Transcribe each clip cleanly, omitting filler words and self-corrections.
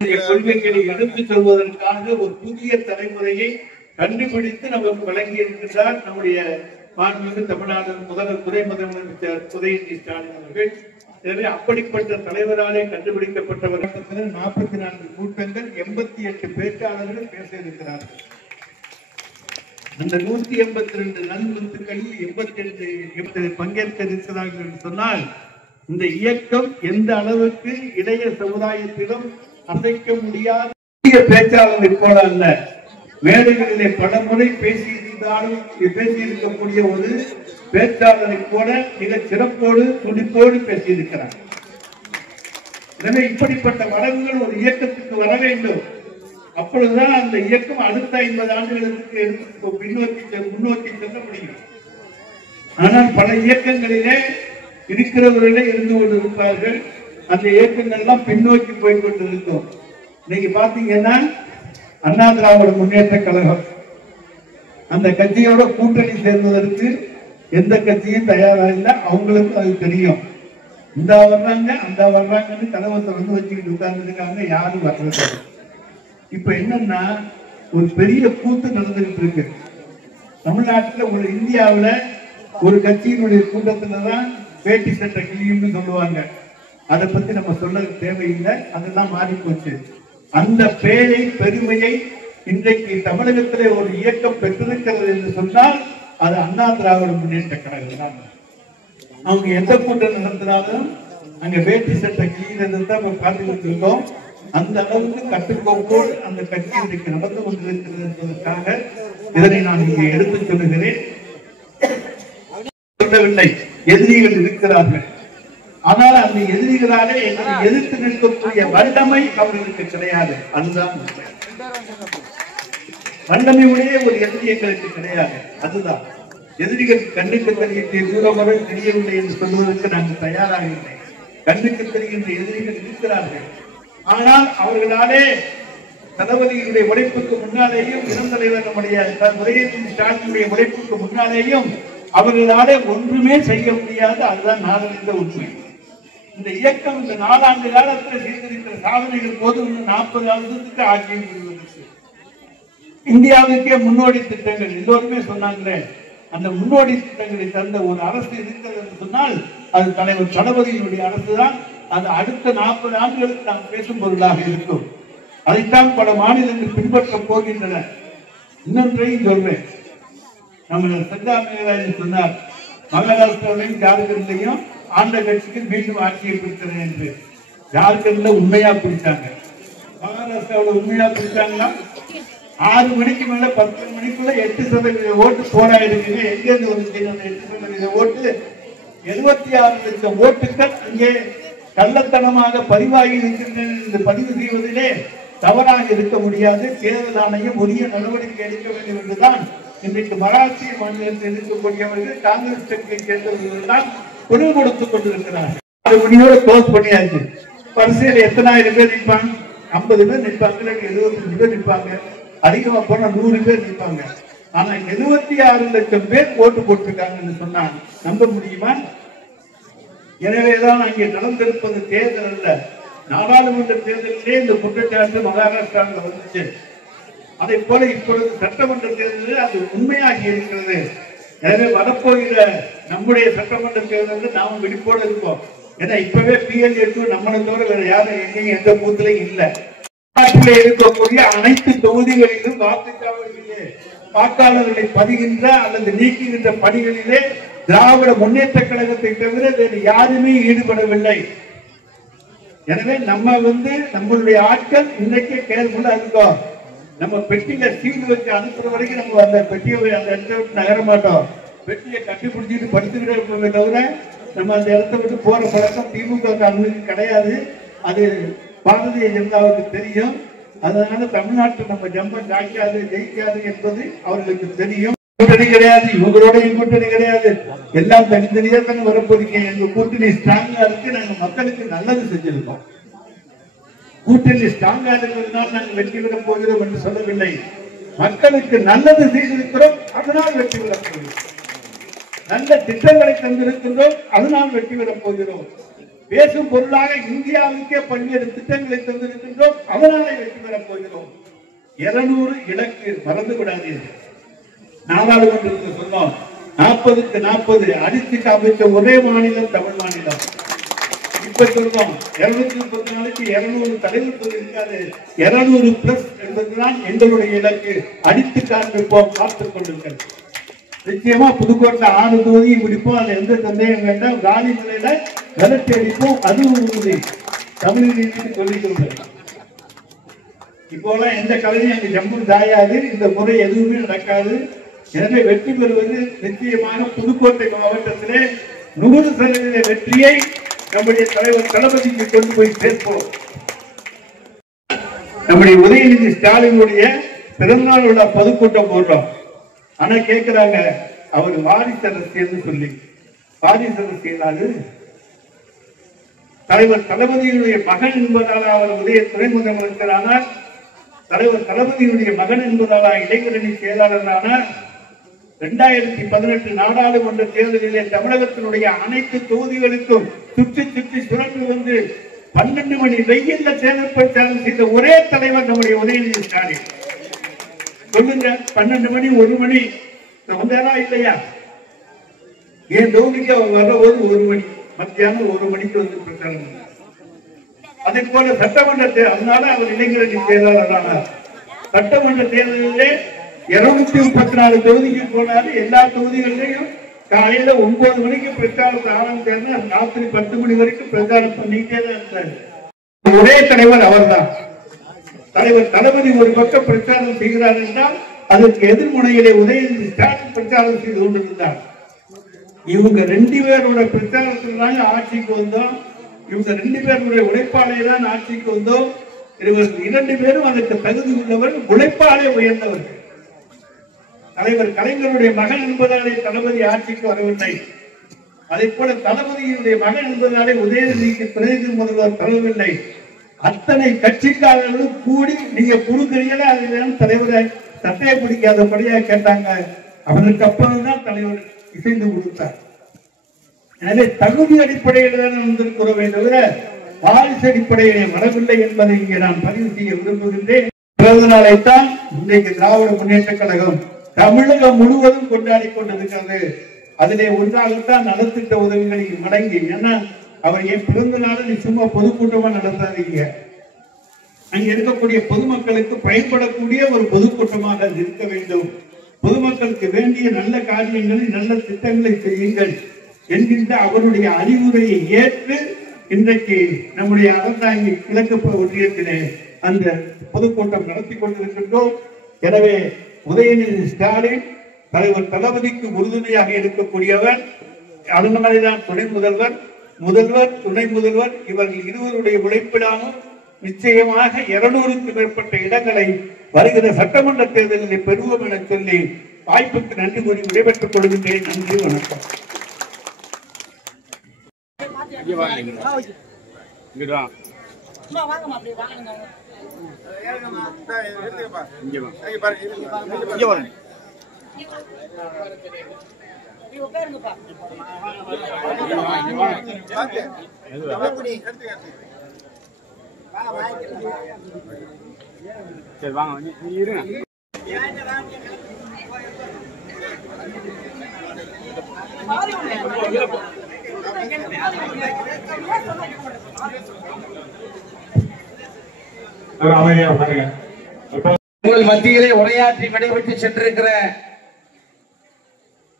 கொள்கைகளை எடுத்துச் சொல்வதற்காக ஒரு புதிய தலைமுறையை கண்டுபிடித்து நமக்கு வழங்கி இருக்கின்றார் நம்முடைய மாண்புமிகு தமிழ்நாடு துணை முதலமைச்சர் உதயநிதி ஸ்டாலின் அவர்கள். எனவே அப்படிப்பட்ட தலைவராலே கண்டுபிடிக்கப்பட்டவர் 44 கூட்டங்கள் 88 பேச்சாளர்கள் பேச இருக்கிறார்கள். அந்த 182 நல்கருத்துக்களில் 88 பங்கேற்க இருக்கிறார்கள் என்று சொன்னால் இந்த இயக்கம் எந்த அளவுக்கு இளைய சமுதாயத்திலும் அசைக்க முடியாத பேச்சாளர்களை போல அல்ல, மேடைகளிலே பல முறை பேசியிருக்கக்கூடிய ஒரு பேச்சாளரை போல மிக சிறப்போடு துடிப்போடு பேசியிருக்கிறார். எனவே இப்படிப்பட்ட வளங்கள் ஒரு இயக்கத்துக்கு வர வேண்டும். அப்பொழுதுதான் அந்த இயக்கம் அடுத்த 50 ஆண்டுகளுக்கு முன்னோக்கி செல்ல முடியும். ஆனால் பல இயக்கங்களிலே இருக்கிறவர்களே இருந்து கொண்டிருப்பார்கள். அந்த இயக்கங்கள் எல்லாம் பின்னோக்கி போய் கொண்டிருக்கும். இன்னைக்கு பாத்தீங்கன்னா அண்ணா திராவிட முன்னேற்ற கழகம் அந்த கட்சியோட கூட்டணி சேர்வதற்கு எந்த கட்சியும் தயாரா இல்லை. அவங்களுக்கும் அது தெரியும். இந்த வர்றாங்க அந்த வர்றாங்கன்னு கதவை திறந்து வச்சுக்கிட்டு உட்கார்ந்து இருக்காங்க, யாரும் வர்றது. இப்ப என்னன்னா ஒரு பெரிய கூத்து நடந்துகிட்டு இருக்கு தமிழ்நாட்டில். ஒரு இந்தியாவில ஒரு கட்சியினுடைய கூட்டத்துலதான் வேட்டி சட்ட கிளியும்னு சொல்லுவாங்க. அதை பத்தி நம்ம சொல்ல தேவையில்லை, அதெல்லாம் மாறி போச்சு. அந்த பேரை பெருமையை இன்றைக்கு தமிழகத்திலே ஒரு இயக்கம் பெற்றிருக்கிறது என்று சொன்னால் அது அண்ணா திராவிட முன்னேற்ற கழகம் தான். அவங்க எந்த கூட்டம் நடத்தினாலும் அங்க வேட்டி சட்ட கிளியிலிருந்து தான் பார்த்துக்கிட்டு இருக்கோம். அந்த அளவுக்கு கட்டுக்கோப்போடு அந்த கட்சி இன்றைக்கு நடந்து கொண்டிருக்கிறது என்பதற்காக இதனை நான் இங்கே எடுத்துச் சொல்லுகிறேன். சொல்லவில்லை, எதிரிகள் இருக்கிறார்கள். ஆனால் அந்த எதிரிகளாலே எதிர்த்து நிற்கக்கூடிய வல்லமை அவர்களுக்கு கிடையாது. அதுதான் வல்லமையுடைய ஒரு எதிரி எங்களுக்கு கிடையாது. அதுதான் எதிரிகள் கண்ணுக்கு தெரிய தூரம் வரை தெரியவில்லை என்று சொல்வதற்கு நாங்கள் தயாராக இல்லை. கண்ணுக்கு தெரிகின்ற எதிரிகள் இருக்கிறார்கள். ஆனால் அவர்களாலே தளபதியினுடைய உழைப்புக்கு முன்னாலேயும் இளந்தலைவர் நம்முடைய உதயநிதி ஸ்டாலினுடைய உழைப்புக்கு முன்னாலேயும் அவர்களாலே ஒன்றுமே செய்ய முடியாது. அதுதான் நாளடைந்த உண்மை. இந்த இயக்கம் இந்த 4 ஆண்டு காலத்தில் செய்திருக்கிற சாதனைகள் போது 40 ஆண்டுக்கு ஆட்சியை பெறுவதற்கு இந்தியாவுக்கே முன்னோடி திட்டங்கள் எல்லோருமே சொன்னாங்களே, அந்த முன்னோடி திட்டங்களை தந்த ஒரு அரசு இருக்கிறது என்று சொன்னால் அது தலைவர் தளபதியினுடைய அரசு தான். அது அடுத்த 40 ஆண்டுகளுக்கு நாம் பேசும் பொருளாக இருக்கும். அதைத்தான் பல மாநிலங்கள் பின்பற்ற போகின்றன. இன்னொன்றையும் சொல்றேன், நம்ம செந்தாமரைராஜன் சொன்னார், மகாராஷ்டிராவிலையும் ஜார்க்கண்ட்லையும் ஆண்ட கட்சிக்கு மீண்டும் ஆட்சியை பிடிக்கிறேன் என்று. ஜார்க்கண்ட்ல உண்மையா பிடிச்சாங்க, மகாராஷ்டிராவில் உண்மையா பிடிச்சாங்களா? 6 மணிக்கு மேல 10 மணிக்குள்ள 8% ஓட்டு போராயிருக்கு. எங்க இருந்து வந்து 8% ஓட்டு? 76 லட்சம் ஓட்டுகள் அங்கே கள்ளத்தனமாக பதிவாகி இருக்கின்றன என்று பதிவு செய்வதிலே தவறாக இருக்க முடியாது. தேர்தல் ஆணையம் உரிய நடவடிக்கை எடுக்க வேண்டும் என்றுதான் இன்றைக்கு மராட்டிய மாநிலத்தில் இருக்கக்கூடியவர்கள் காங்கிரஸ் கட்சியை சேர்ந்தவர்கள் தான் குரல் கொடுத்துக் கொண்டிருக்கிறார்கள். 6 மணியோட க்ளோஸ் பண்ணியாச்சு. வரிசையில் எத்தனாயிரம் பேர் நிற்பாங்க? 50 பேர் நிற்பாங்க, 75 பேர் நிற்பாங்க, அதிகமா போனா 100 பேர் நிற்பாங்க. ஆனா 76 லட்சம் பேர் ஓட்டு போட்டிருக்காங்கன்னு சொன்னா நம்ப முடியுமா? எனவேதான் அங்கே நடந்திருப்பது தேர்தல் அல்ல, நாடாளுமன்ற தேர்தலிலே இந்த குற்றச்சாட்டு மகாராஷ்டிராவில் வந்துச்சு. அதை போல இப்பொழுது சட்டமன்ற தேர்தலில் அது உண்மையாகி இருக்கிறது. எனவே வரப்போகிற நம்முடைய சட்டமன்ற தேர்தலில் நாம விழிப்போடு இருப்போம். ஏன்னா இப்பவே PLA2 நம்மளை தவிர வேற யாரும் எங்கேயும் எந்த பூத்திலையும் இல்லை. நாட்டிலே இருக்கக்கூடிய அனைத்து தொகுதிகளிலும் வாக்குச்சாவடிகளிலே வாக்காளர்களை பதிகின்ற அல்லது நீக்குகின்ற பணிகளிலே திராவிட முன்னேற்ற கழகத்தை தவிர வேறு யாருமே ஈடுபடவில்லை. எனவே நம்ம நம்மளுடைய ஆட்கள் இன்னைக்கே கேர்ஃபுல்லா இருக்கோம். நம்ம பெட்டியில சீல் வச்சு அனுப்புற வரைக்கும் நம்ம அந்த பெட்டியை அந்த இடத்த விட்டு நகர மாட்டோம். பெட்டியை கட்டி பிடிச்சிட்டு படுத்துக்கிட்டே இருப்போமே தவிர நம்ம அந்த இடத்த விட்டு போற பழக்கம் திமுக அன்னைக்கு கிடையாது. அது பாரதிய ஜனதாவுக்கு தெரியும். அதனால தமிழ்நாட்டில் நம்ம ஜம்பம் ஜாய்க்காது ஜெயிக்காது என்பது அவர்களுக்கு தெரியும். கூட்டணி கிடையாது, இவங்களோடையும் கூட்டணி கிடையாது, எல்லாம் தனித்தனியா தானே வரப்போறீங்க. எங்க கூட்டணி ஸ்ட்ராங்கா இருக்கு, நாங்க மக்களுக்கு நல்லது செஞ்சிருக்கோம். கூட்டணி ஸ்ட்ராங்கா இருக்கிறதுனால நாங்கள் வெற்றி பெற போகிறோம் என்று சொல்லவில்லை. மக்களுக்கு நல்லது செய்திருக்கிறோம், அதனால் வெற்றி பெற போகிறோம். நல்ல திட்டங்களை தந்திருக்கின்றோம், அதனால் வெற்றி பெற போகிறோம். பேசும் பொருளாக இந்தியாவுக்கே பல்வேறு திட்டங்களை தந்திருக்கின்றோம். அதனாலே வெற்றி பெறப் போகிறோம். 200 இலக்கு மறந்து விடாதீர்கள். நாடாளுமன்றத்தில் சொன்னோம் 40க்கு 40 அடித்து காமிச்ச ஒரே மாநிலம் தமிழ் மாநிலம். இப்ப சொல்றோம் 234க்கு 200 தலைவர் இருக்காது, 200 பிளஸ் என்பதுதான் எங்களுடைய இலக்கு. அடித்து காண்பிப்போம், பார்த்துக் கொள்ளுங்கள். நிச்சயமா புதுக்கோட்டை 6 தொகுதியை பிடிப்போம், அது எந்த சந்தேகம் வேண்டாம். காலி நிலையில விரட்டி அடிப்போம், அதுவும் உறுதி. தமிழர்களுக்கு சொல்லிக் கொள்கிறேன். இப்போலாம் எந்த கலையும் அங்கு ஜம்பு தாயாது, இந்த முறை எதுவுமே நடக்காது. எனவே வெற்றி பெறுவது நிச்சயமாக புதுக்கோட்டை மாவட்டத்திலே 100% வெற்றியை நம்முடைய தலைவர் தளபதிக்கு கொண்டு போய் சேர்ப்போம். நம்முடைய உதயநிதி ஸ்டாலினுடைய பிறந்தநாள் உள்ள பொதுக்கூட்டம் போடுறோம். ஆனா கேட்கிறாங்க அவர் வாரிசு அரசியல் சொல்லி. வாரிசு அரசியல் தலைவர் தளபதியுடைய மகன் என்பதால் அவர் உதய துணை முதலமைச்சரானார். தலைவர் தளபதியுடைய மகன் என்பதால் இளைஞரணி செயலாளரானார். 2018 நாடாளுமன்ற தேர்தலிலே தமிழகத்தினுடைய அனைத்து தொகுதிகளுக்கும் சுற்றி சுற்றி சுரண்டு வந்து 12 மணி வெயில்ல தேர்தல் பிரச்சாரம் செய்த ஒரே தலைவர் நம்முடைய உதயநிதி ஸ்டாலின். சொல்லுங்க, 12 மணி 1 மணி வந்தாரா இல்லையா? என் தொகுதிக்கு அவர் வர்றபோது 1 மணி, மத்தியானம் 1 மணிக்கு வந்து பிரச்சாரம். அதே போல சட்டமன்ற அதனால அவர் இளைஞரணி செயலாளரானார். சட்டமன்ற தேர்தலிலே 234 தொகுதிக்கு போனாரு. எல்லா தொகுதிகளிலையும் காலையில 9 மணிக்கு பிரச்சாரத்தை ஆரம்பிச்சாருன்னா ராத்திரி 10 மணி வரைக்கும் பிரச்சாரம் பண்ணிட்டே தான் இருந்தாரு. ஒரே தலைவர் அவர் தான். தலைவர் தளபதி ஒரு பக்கம் பிரச்சாரம் செய்கிறார் என்றால் அதற்கு எதிர்முனையிலே உதயநிதி ஸ்டாலின் பிரச்சாரம் செய்து கொண்டிருந்தார். இவங்க 2 பேரோட பிரச்சாரத்தில் தான் ஆட்சிக்கு வந்தோம். இவங்க 2 பேருடைய உழைப்பாளே தான் ஆட்சிக்கு வந்தோம். இவர்கள் 2 பேரும் அதற்கு தகுதி உள்ளவர்கள், உழைப்பாளே உயர்ந்தவர்கள். தலைவர் கலைஞருடைய மகன் என்பதாலே தளபதி ஆட்சிக்கு வரவில்லை. அதே போல தளபதியுடைய மகன் என்பதாலே உதயநிதிக்கு பிரதிநிதி முதல்வர் தரவில்லை. அத்தனை கட்சிக்காரர்களும் கூடி நீங்க குறுக்கிறீங்களா, அதுதான் தலைவரை சட்டையை பிடிக்காதபடியா கேட்டாங்க. அவருக்கு அப்புறம் தான் தலைவர் இசைந்து கொடுத்தார். எனவே தகுதி அடிப்படையில் தான் வந்திருக்கிறோமே தவிர வாரிசு அடிப்படையிலே வரவில்லை என்பதை இங்கே நான் பதிவு செய்ய விரும்புகின்றேன். பிறந்த நாளைத்தான் இன்றைக்கு திராவிட முன்னேற்ற கழகம் தமிழகம் முழுவதும் கொண்டாடி கொண்டிருக்கிறது. அதிலே ஒன்றாகத்தான் நலத்திட்ட உதவிகளை மடங்கி. ஏன்னா அவர் என் பிறந்த நாளை நீ சும்மா பொதுக்கூட்டமா நடத்தாதீங்க, அங்க இருக்கக்கூடிய பொதுமக்களுக்கு பயன்படக்கூடிய ஒரு பொதுக்கூட்டமாக இருக்க வேண்டும். பொதுமக்களுக்கு வேண்டிய நல்ல காரியங்களை, நல்ல திட்டங்களை செய்யுங்கள் என்கின்ற அவருடைய அறிவுரையை ஏற்று இன்றைக்கு நம்முடைய அரசாங்கி கிழக்கு ஒன்றியத்திலே அந்த பொதுக்கூட்டம் நடத்தி கொண்டிருக்கின்றோம். எனவே உதயநிதி ஸ்டாலின் தலைவர் தளபதிக்கு உறுதுணையாக இருக்கக்கூடியவர். அதனால்தான் துணை முதல்வர், முதல்வர், துணை முதல்வர் இவர்கள் இருவருடைய உழைப்பிலானும் நிச்சயமாக 200க்கு மேற்பட்ட இடங்களை வருகிற சட்டமன்ற தேர்தலில் பெறுவோம் என சொல்லி வாய்ப்புக்கு நன்றி கூறி விடைபெற்றுக் கொள்கின்றேன். நன்றி, வணக்கம். சரி வாங்க, நீ இருங்க. உங்கள் மத்தியிலே உரையாற்றி விடைபெற்று சென்றிருக்கிற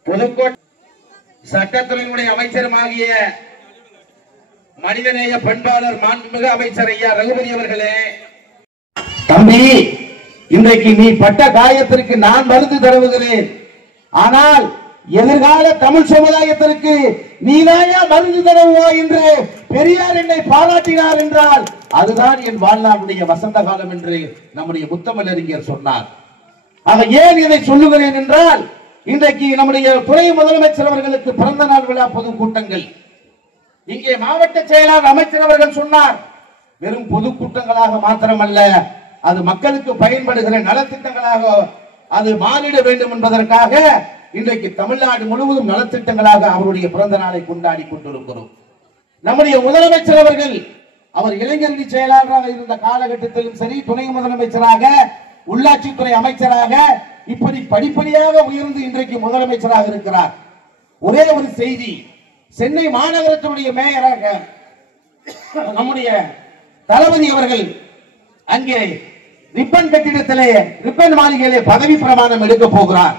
புதுக்கோட்டை சட்டத்துறையினுடைய அமைச்சருமாகிய மனிதநேய பண்பாளர் மாண்புமிகு அமைச்சர் ஐயா ரகுபதி அவர்களே, தம்பி, இன்றைக்கு நீ பட்ட காயத்திற்கு நான் மருந்து தருவுகிறேன். ஆனால் எதிர்கால தமிழ் சமுதாயத்திற்கு நீதாயா மருந்து தருவா என்று பெரியார் என்னை பாராட்டினார் என்றால் அதுதான் என் வாழ்நாளுடைய வசந்த காலம் என்று நம்முடைய முத்தமிழறிஞர் சொன்னார். ஆக ஏன் இதை சொல்லுகிறேன் என்றால், இன்றைக்கு நம்முடைய துணை முதலமைச்சர் அவர்களுக்கு பிறந்த நாள் விழா பொதுக்கூட்டங்கள் இங்கே மாவட்ட செயலாளர் அமைச்சர் அவர்கள் சொன்னார். வெறும் பொதுக்கூட்டங்களாக மாத்திரமல்ல, அது மக்களுக்கு பயன்படுகிற நலத்திட்டங்களாக அது மாறிட வேண்டும் என்பதற்காக இன்றைக்கு தமிழ்நாடு முழுவதும் நலத்திட்டங்களாக அவருடைய பிறந்த நாளை கொண்டாடி கொண்டிருக்கிறோம். நம்முடைய முதலமைச்சர் அவர்கள் அவர் இளைஞரணி செயலாளராக இருந்த காலகட்டத்திலும் சரி, துணை முதலமைச்சராக, உள்ளாட்சித்துறை அமைச்சராக, இப்படி படிப்படியாக உயர்ந்து இன்றைக்கு முதலமைச்சராக இருக்கிறார். ஒரே ஒரு செய்தி, சென்னை மாநகரத்தினுடைய மேயராக நம்முடைய தளபதி அவர்கள் அங்கே ரிப்பன் கட்டிடத்திலே, ரிப்பன் மாளிகையிலே பதவி பிரமாணம் எடுக்க போகிறார்.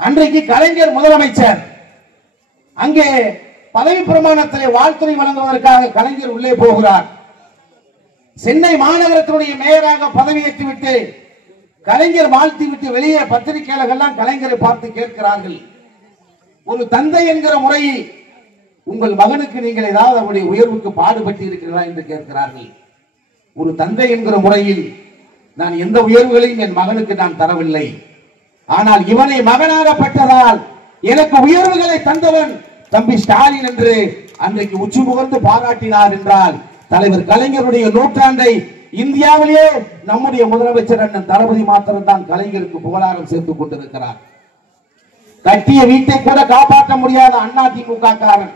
அன்றைக்கு கலைஞர் முதலமைச்சர் அங்கே பதவி பிரமாணத்திலே வாழ்த்துறை வழங்குவதற்காக கலைஞர் உள்ளே போகிறார். சென்னை மாநகரத்தினுடைய மேயராக பதவியேற்று விட்டு கலைஞர் வாழ்த்தி விட்டு வெளியே பத்திரிகையாளர்கள் கலைஞரை பார்த்து கேட்கிறார்கள், ஒரு தந்தை என்கிற முறையில் உங்கள் மகனுக்கு நீங்கள் ஏதாவது அவருடைய உயர்வுக்கு பாடுபட்டு இருக்கிறீர்களா என்று கேட்கிறார்கள். ஒரு தந்தை என்கிற முறையில் நான் எந்த உயர்வுகளையும் என் மகனுக்கு நான் தரவில்லை. ஆனால் இவனை மகனாக பெற்றதால் எனக்கு உயர்வுகளை தந்தவன் தம்பி ஸ்டாலின் என்று அன்றைக்கு உச்சி முகர்ந்து பாராட்டினார் என்றால், தலைவர் கலைஞருடைய நூற்றாண்டை இந்தியாவிலேயே நம்முடைய முதலமைச்சர் அண்ணன் தளபதி மாத்திரம் தான் கலைஞருக்கு புகழாரம் சேர்த்துக் கொண்டிருக்கிறார். கட்டிய வீட்டை கூட காப்பாற்ற முடியாத அதிமுக காரன்,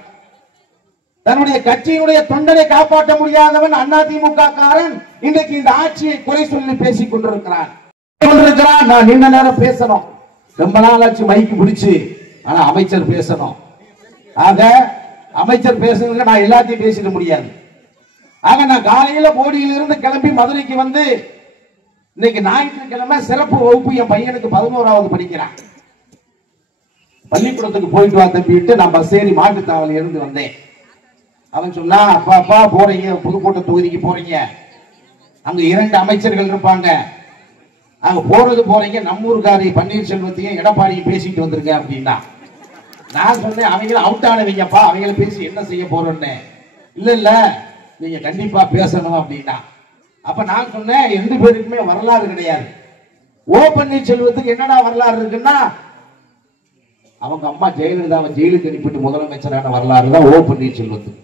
தன்னுடைய கட்சியினுடைய தொண்டனை காப்பாற்ற முடியாதவன் அதிமுக காரன் இன்றைக்கு இந்த ஆட்சியை குறை சொல்லி பேசிக் கொண்டிருக்கிறான். நான் நீண்ட நேரம் பேசணும், ரொம்ப நாளாச்சு மைக்கு பிடிச்சு, ஆனா அமைச்சர் பேசணும். ஆக அமைச்சர் பேசுங்க, நான் எல்லாத்தையும் பேசிட முடியாது. ஆக நான் காலையில போடியில் இருந்து கிளம்பி மதுரைக்கு வந்து இன்னைக்கு ஞாயிற்றுக்கிழமை சிறப்பு வகுப்பு என் பையனுக்கு 11வது படிக்கிறான். பள்ளிக்கூடத்துக்கு போயிட்டு வா தம்பிட்டு நான் பஸ் ஏறி மாட்டுத்தாவலில் இருந்து வந்தேன். அவன் சொன்னா, அப்பா அப்பா போறீங்க புதுக்கோட்டை தொகுதிக்கு போறீங்க, அங்க 2 அமைச்சர்கள் இருப்பாங்க, அங்க போறீங்க நம்மூர்காரி பன்னீர்செல்வத்தையும் எடப்பாடியும் பேசிட்டு வந்திருக்க அப்படின்னா. நான் சொன்னேன், அவங்கள அவுட் ஆனவங்கப்பா, அவங்கள பேசி என்ன செய்ய போறேன்னு. இல்ல இல்ல நீங்க கண்டிப்பா பேசணும் அப்படின்னா. அப்ப நான் சொன்னேன், 2 பேருக்குமே வரலாறு கிடையாது. ஓ பன்னீர்செல்வத்துக்கு என்னடா வரலாறு இருக்குன்னா, அவங்க அம்மா ஜெயலலிதாவை ஜெயிலுக்கு அனுப்பிட்டு முதலமைச்சரான வரலாறு தான் ஓ பன்னீர்செல்வத்துக்கு.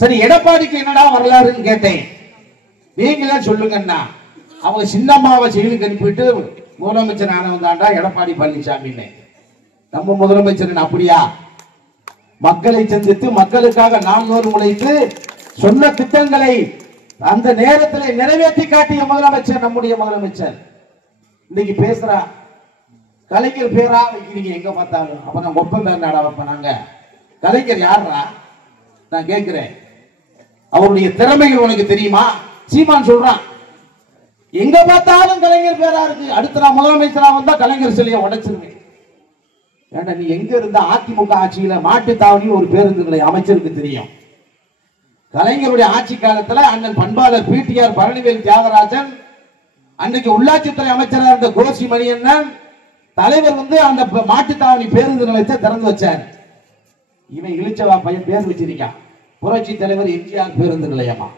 சரி, எடப்பாடிக்கு என்னடா வரலாறுன்னு கேட்டேன். நீங்களே சொல்லுங்கன்னா, அவங்க சின்னம்மாவை ஜெயிலுக்கு அனுப்பிட்டு முதலமைச்சர் ஆனவன் தாண்டா எடப்பாடி பழனிசாமி. நம்ம முதலமைச்சர் அப்படியா? மக்களை சந்தித்து மக்களுக்காக நாள்தோறும் உழைத்து சொன்ன திட்டங்களை அந்த நேரத்தில் நிறைவேற்றி காட்டிய முதலமைச்சர் நம்முடைய முதலமைச்சர். இன்னைக்கு பேசுறா கலைஞர் பேரா வைக்கிறீங்க எங்க பார்த்தாலும். அப்ப நான் ஒப்பம் பேர் நாடா வைப்பேனாங்க. கலைஞர் யாரா நான் கேட்கிறேன். அவருடைய திறமைகள் உனக்கு தெரியுமா? சீமான் சொல்றான், எங்க பார்த்தாலும் கலைஞர் பேரா இருக்கு, அடுத்த நான் முதலமைச்சரா வந்தா கலைஞர் சிலையை உடைச்சிருவேன். ஏண்டா நீ எங்க இருந்த? அதிமுக ஆட்சியில மாட்டுத்தாவணி ஒரு பேருந்து நிலையம் அமைச்சருக்கு தெரியும். கலைஞருடைய ஆட்சி காலத்துல அண்ணன் பண்பாளர் பிடிஆர் பழனிவேல் தியாகராஜன், அன்றைக்கு உள்ளாட்சித்துறை அமைச்சராக இருந்த கோசி மணியண்ணன் தலைவர் அந்த மாட்டுத்தாவணி பேருந்து நிலையத்தை திறந்து வச்சார். இவன் இழிச்சவா பையன் பேர் வச்சிருக்கான், புரட்சி தலைவர் எம்ஜிஆர் பேருந்து நிலையமா.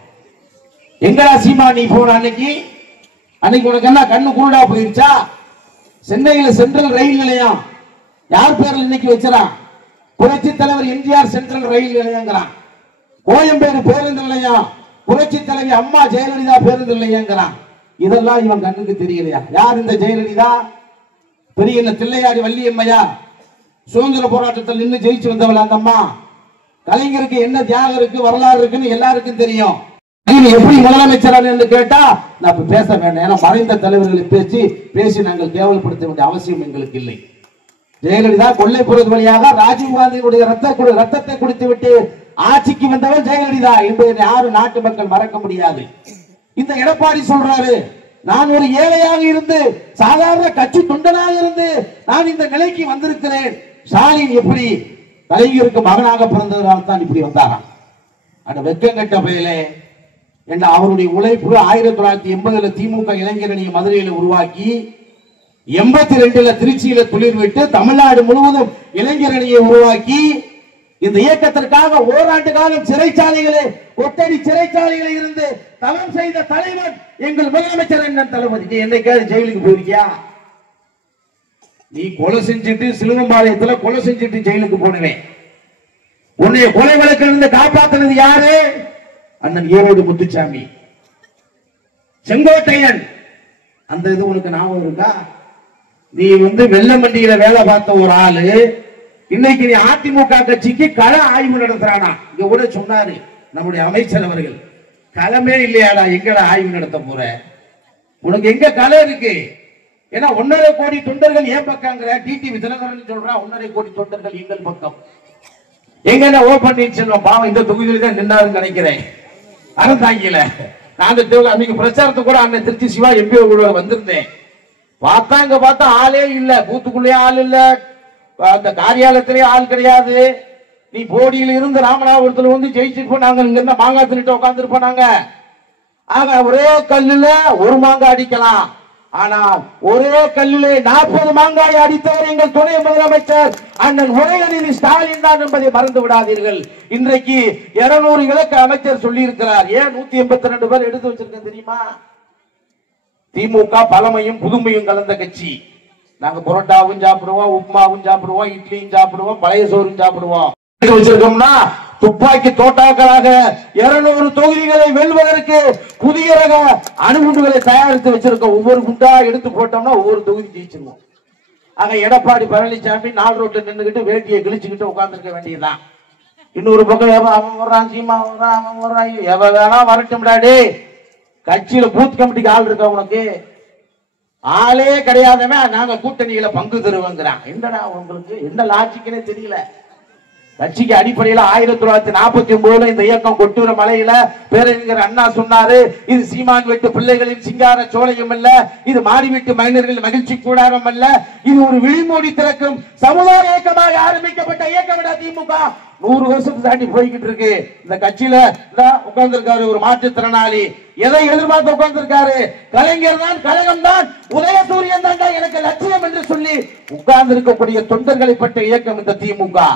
எங்கடா சீமா நீ போன அன்னைக்கு உனக்கு என்ன கண்ணு குருடா போயிருச்சா? சென்னையில சென்ட்ரல் ரயில் நிலையம் யார் பேர்ல இன்னைக்கு வச்சான்? புரட்சி தலைவர் எம்ஜிஆர் சென்ட்ரல் ரயில் நிலையங்கிறான். கோயம்பேடு பேருந்து நிலையம் புரட்சி தலைவி அம்மா ஜெயலலிதா பேருந்து நிலையங்கிறான். இதெல்லாம் இவன் கண்ணுக்கு தெரியலையா? யார் இந்த ஜெயலலிதா? பெரிய தில்லையாடி வள்ளியம்மையா? சுதந்திர போராட்டத்தில் நின்று ஜெயிச்சு வந்தவள் அந்த அம்மா. கலைஞருக்கு என்ன தியாகம் இருக்கு, வரலாறு இருக்குன்னு எல்லாருக்கும் தெரியும். எப்படி முதலமைச்சர் என்று கேட்டா நான் பேச வேண்டாம். ஏன்னா மறைந்த தலைவர்களை பேசி நாங்கள் கேவலப்படுத்த வேண்டிய அவசியம் எங்களுக்கு இல்லை. ஜெயலலிதா கொல்லைப்புறது வழியாக ராஜீவ்காந்தியுடைய ரத்தத்தை குடித்து விட்டு ஆட்சிக்கு வந்தவர் ஜெயலலிதா என்பதை யாரும் நாட்டு மக்கள் மறக்க முடியாது. இந்த எடப்பாடி சொல்றாரு, நான் ஒரு ஏழையாக இருந்து சாதாரண கட்சி தொண்டனாக இருந்து நான் இந்த நிலைக்கு வந்திருக்கிறேன். ஸ்டாலின் எப்படி கலைஞருக்கு மகனாக பிறந்ததனால தான் இப்படி வந்தாராம். அந்த வெக்கங்கட்ட பயலே என்ன அவருடைய உழைப்பு 1980 திமுக இளைஞரணி மதுரையில உருவாக்கி 82 திருச்சியில துளிர் விட்டு தமிழ்நாடு முழுவதும் இளைஞரணியை உருவாக்கி இந்த இயக்கத்திற்காக ஓராண்டு காலம் சிறைச்சாலைகளே கொட்டடி சிறைச்சாலைகளை இருந்து தவம் செய்த தலைவர் எங்கள் முதலமைச்சர் அண்ணன் தளபதி. நீ என்னைக்காவது ஜெயிலுக்கு போயிருக்கியா? நீ கொலை செஞ்சுட்டு சிலுவம்பாளையத்துல கொலை செஞ்சுட்டு ஜெயிலுக்கு போனவே. உன்னை கொலை வழக்கிலிருந்து காப்பாற்றினது யாரு? அண்ணன் ஈரோடு முத்துசாமி, செங்கோட்டையன். அந்த இது உனக்கு ஞாபகம் இருக்கா? நீ வெள்ளமண்டியில வேலை பார்த்த ஒரு ஆளு இன்னைக்கு நீ அதிமுக கட்சிக்கு கள ஆய்வு நடத்துறானா? இங்க கூட சொன்னாரு நம்முடைய அமைச்சர் அவர்கள், களமே இல்லையாடா, எங்கடா ஆய்வு நடத்த போற? உனக்கு எங்க களை இருக்கு? ஏன்னா 1.5 கோடி தொண்டர்கள் ஏன் பக்கங்கிற டிடிவி தினகரன் சொல்றான், 1.5 கோடி தொண்டர்கள் எங்கள் பக்கம். எங்க ஓ பன்னீர்செல்வம் பாவம் இந்த தொகுதியில தான் நின்னாருன்னு நினைக்கிறேன், அறந்தாங்கில. நான் அன்னைக்கு பிரச்சாரத்துக்கு கூட அண்ணன் திருச்சி சிவா எம்பி கூட வந்திருந்தேன். பார்த்தா ஆளே இல்ல, பூத்துக்குள்ளே ஆள் இல்ல, அந்த காரியாலயத்திலே ஆள் கிடையாது. நீ போடியில் இருந்து ராமநாதபுரத்துல வந்து ஜெயிச்சுட்டு நாங்க இங்க இருந்தா மாங்காய் தின்னுட்டு உட்கார்ந்து இருப்போம் நாங்க. ஆக ஒரே கல்லுல ஒரு மாங்காய் அடிக்கலாம், ஆனால் ஒரே கல்லிலே 40 மாங்காய் அடித்தவர் எங்கள் துணை முதலமைச்சர் அண்ணன் உதயநிதி ஸ்டாலின் தான் என்பதை மறந்து விடாதீர்கள். இன்றைக்கு 200 இலக்க அமைச்சர் சொல்லி இருக்கிறார். ஏன் 182 பேர் எடுத்து வச்சிருக்கேன் தெரியுமா? திமுக பழமையும் புதுமையும் கலந்த கட்சி. நாங்க புரோட்டாவும் சாப்பிடுவோம், உப்புமாவும் சாப்பிடுவோம், இட்லியும் சாப்பிடுவோம், பழைய சோறும் சாப்பிடுவோம். வச்சிருக்கோம்னா துப்பாக்கி தோட்டாக்களாக 200 தொகுதிகளை வெல்வதற்கு புதிய ரக அணுகுண்டுகளை தயாரித்து வச்சிருக்கோம். ஒவ்வொரு குண்டா எடுத்து போட்டோம்னா ஒவ்வொரு தொகுதி ஜெயிச்சிருவோம். ஆக எடப்பாடி பழனிசாமி 4 ரோட்ல நின்றுகிட்டு வேட்டியை கிழிச்சுக்கிட்டு உட்கார்ந்துருக்க வேண்டியதுதான். இன்னொரு பக்கம் அவன் வர்றான், சீமா வர்றான், அவன் வர்றான், எவ வேணா வரட்டும்டாடே. கட்சியில பூத் கமிட்டிக்கு ஆள் இருக்கா உனக்கு? ஆளே கிடையாதவன் நாங்க கூட்டணியில பங்கு தருவோங்கிறான். என்னடா உங்களுக்கு என்ன லாஜிக்குன்னே தெரியல. கட்சிக்கு அடிப்படையில் 1949 இந்த இயக்கம் கொட்டுற மலையில பேரறிஞர் அண்ணா சொன்னாரு, இது சீமான் வீட்டு பிள்ளைகளின் சிங்கார சோலையும் அல்ல, இது மாடி வீட்டு மனிதர்கள் மகிழ்ச்சி கூடாரம் அல்ல, இது ஒரு விழிமூடி திறக்கும் சமுதாய இயக்கமாக ஆரம்பிக்கப்பட்ட இயக்கம். திமுக 100 வருஷத்துக்கு தாண்டி போய்கிட்டு இருக்கு. இந்த கட்சியில உட்கார்ந்து இருக்காரு ஒரு மாற்றுத்திறனாளி. எதை எதிர்பார்த்து உட்கார்ந்து இருக்காரு? கலைஞர் தான், கழகம் தான், உதயசூரியன் தான் எனக்கு லட்சியம் என்று சொல்லி உட்கார்ந்து இருக்கக்கூடிய தொண்டர்களை பட்ட இயக்கம் இந்த திமுக.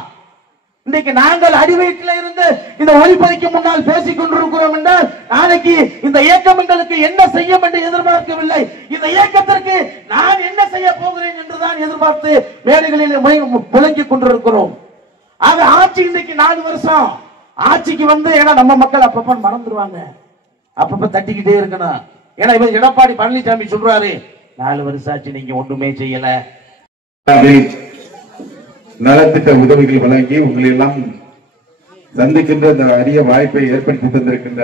இன்னைக்கு நாங்கள் அடிவயிற்றில் இருந்து இந்த ஒளிப்பதிக்கு முன்னால் பேசிக் கொண்டிருக்கிறோம் என்றால் நாளைக்கு இந்த இயக்கம் எங்களுக்கு என்ன செய்யும் என்று எதிர்பார்க்கவில்லை. இந்த இயக்கத்திற்கு நான் என்ன செய்ய போகிறேன் என்றுதான் எதிர்பார்த்து மேடைகளில் முழங்கிக் கொண்டிருக்கிறோம். ஆக ஆட்சி இன்னைக்கு 4 வருஷம் ஆட்சிக்கு வந்து, ஏன்னா நம்ம மக்கள் அப்பப்ப மறந்துடுவாங்க, அப்பப்ப தட்டிக்கிட்டே இருக்கணும். ஏன்னா இவர் எடப்பாடி பழனிசாமி சொல்றாரு, 4 வருஷம் ஆச்சு நீங்க ஒண்ணுமே செய்யல. நலத்திட்ட உதவிகள் வழங்கி உங்களை எல்லாம் சந்திக்கின்ற இந்த அரிய வாய்ப்பை ஏற்படுத்தி தந்திருக்கின்ற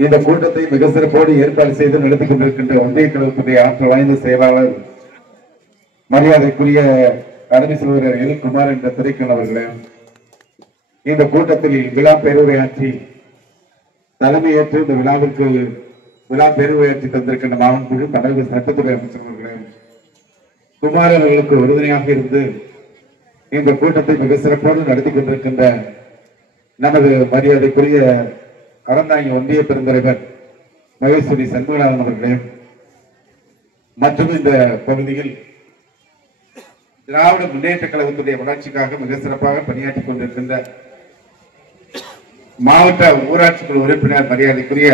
இந்த கூட்டத்தை மிக சிறப்போடு ஏற்பாடு செய்து நடத்திக் கொண்டிருக்கின்ற ஒன்றிய கழகத்துடைய ஆற்றல் வாய்ந்த செயலாளர் மரியாதைக்குரிய தலைமை செல்வர் எல் குமார் என்ற திரைக்கண் அவர்களே, இந்த கூட்டத்தில் விழா பேருரையாற்றி தலைமையேற்று இந்த விழாவிற்கு விழா பேருரையாற்றி தந்திருக்கின்ற மாவட்ட தமிழக சட்டத்துறை அமைச்சர் அவர்களே, குமார் அவர்களுக்கு உறுதுணையாக இருந்து இந்த கூட்டத்தை மிக சிறப்போடு நடத்தி கொண்டிருக்கின்ற நமது மரியாதைக்குரிய அறந்தாங்கி ஒன்றிய பெருந்தலைவர் மகேஸ்வரி சண்முகநாதன் அவர்களே, மற்றும் இந்த பகுதியில் திராவிட முன்னேற்ற கழகத்துடைய வளர்ச்சிக்காக மிக சிறப்பாக பணியாற்றிக் கொண்டிருக்கின்ற மாவட்ட ஊராட்சி குழு உறுப்பினர் மரியாதைக்குரிய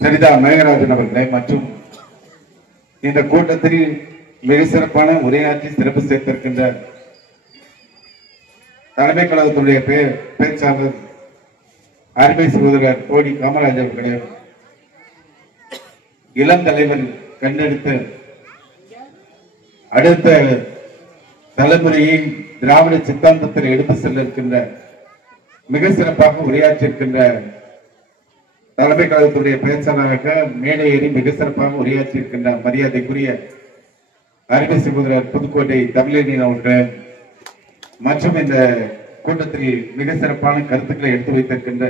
சரிதா மேகராஜன் அவர்களே, மற்றும் இந்த கூட்டத்தில் மிக சிறப்பான உரையாற்றி சிறப்பு சேர்த்திருக்கின்ற தலைமை கழகத்துடைய பேச்சாளர் அருமை சகோதரர் கோடி காமராஜ் அவர்களே, இளம் தலைவர் கண்டெடுத்த அடுத்த தலைமுறையை திராவிட சித்தாந்தத்தில் எடுத்து செல்ல இருக்கின்ற மிக சிறப்பாக உரையாற்றியிருக்கின்ற தலைமை கழகத்துடைய பேச்சாளராக மேடை ஏறி மிக சிறப்பாக உரையாற்றியிருக்கின்ற மரியாதைக்குரிய அருமை சகோதரர் புதுக்கோட்டை தமிழனின் அவர்கள், மற்றும் இந்த கூட்டத்தில் மிக சிறப்பான கருத்துக்களை எடுத்து வைத்திருக்கின்ற